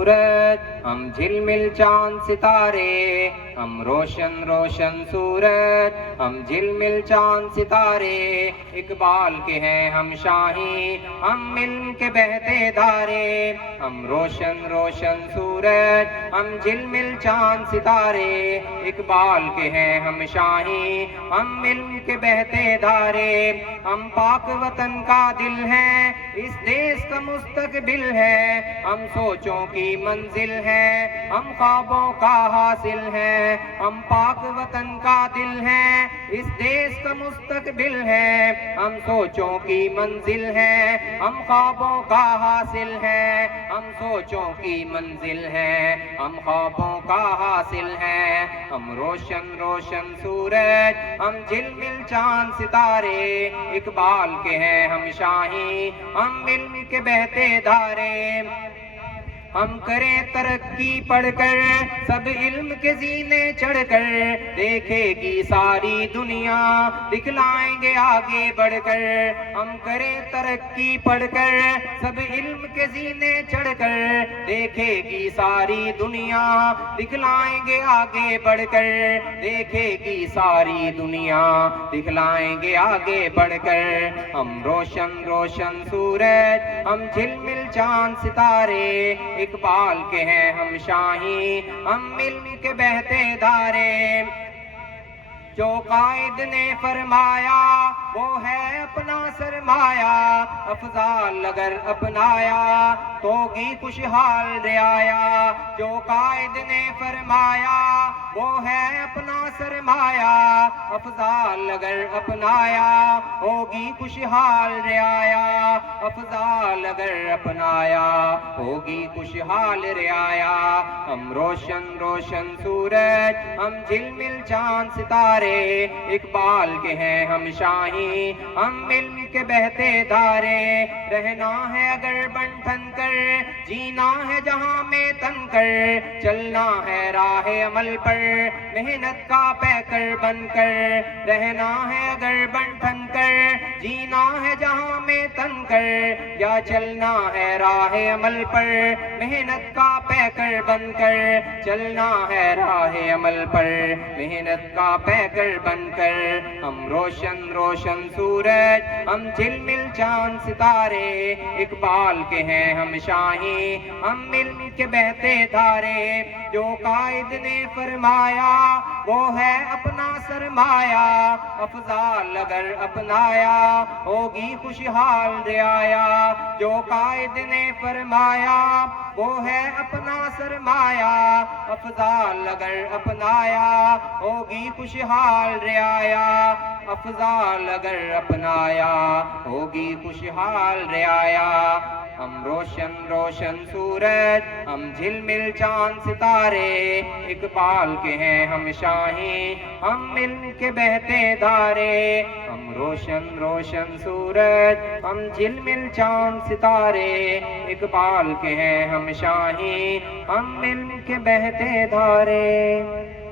سورج، ہم جھلمل چاند ستارے، ہم روشن روشن سورج، ہم جھلمل چاند ستارے، اقبال کے ہیں ہم شاہی، ہم مل کے بہتے دھارے، ہم روشن روشن سورج، ہم جھلمل چاند ستارے، اقبال کے ہیں ہم شاہی، ہم مل کے بہتے دھارے، ہم پاک وطن کا دل ہے، اس دیس کا مستقبل ہے، ہم سوچوں کی منزل ہے، ہم خوابوں کا حاصل ہے، ہم پاک وطن کا دل ہے، اس دیس کا مستقبل ہے، ہم سوچوں کی منزل ہے، ہم خوابوں کا حاصل ہے، ہم سوچوں کی منزل ہے، ہم خوابوں کا حاصل ہے، ہم روشن روشن سورج، ہم جھلمل چاند ستارے، اقبال کے ہیں ہم شاہی، ہم مل کے بہتے دھارے، ہم کریں ترقی پڑھ کر، سب علم کے زینے چڑھ کر، دیکھے گی ساری دنیا، دکھلائیں گے آگے بڑھ کر، ہم کریں ترقی پڑھ کر، سب علم کے زینے چڑھ کر، دیکھے گی ساری دنیا، دکھلائیں گے آگے بڑھ کر، دیکھے گی ساری دنیا، دکھلائیں گے آگے بڑھ کر، ہم روشن روشن سورج، ہم جھلمل چاند ستارے، اقبال کے ہیں ہم شاہی، ہم مل کے بہتے دھارے، جو قائد نے فرمایا وہ ہے اپنا سرمایہ، افضال اگر اپنایا تو گی خوشحال رعایا، جو قائد نے فرمایا وہ ہے اپنا سرمایہ، افضال اگر اپنایا ہوگی خوشحال رعایا، افضال اگر اپنایا ہوگی خوشحال رعایا، ہم روشن روشن سورج، ہم جھلمل چاند ستارے، اقبال کے ہیں ہم شاہی، ہم مل کے بہتے دھارے، رہنا ہے اگر بن ٹھن کر، جینا ہے جہاں میں تن کر، چلنا ہے راہ عمل پر، محنت کا پیکر بن کر، رہنا ہے اگر بن ٹھن کر، جینا ہے جہاں میں تن کر، یا چلنا ہے راہ عمل پر، محنت کا پیکر بن کر، چلنا ہے راہ عمل پر، محنت کا پیکر بن کر، ہم روشن روشن سورج، ہم جھلمل چاند ستارے، اقبال کے ہیں ہم شاہی، ہم مل کے بہتے دھارے، جو قائد نے فرمایا وہ ہے اپنا سرمایہ، افضال اگر اپنایا ہوگی خوشحال رعایا، جو قائد نے فرمایا وہ ہے اپنا سرمایہ، افضال اگر اپنایا ہوگی خوشحال رعایا، افضال اگر اپنایا ہوگی خوشحال رعایا، ہم روشن روشن سورج، ہم جھلمل چاند ستارے، اقبال کے ہیں ہم شاہی، ہم مل کے بہتے دھارے، ہم روشن روشن سورج، ہم جھلمل چاند ستارے، اقبال کے ہیں ہم شاہی، ہم مل کے بہتے دھارے۔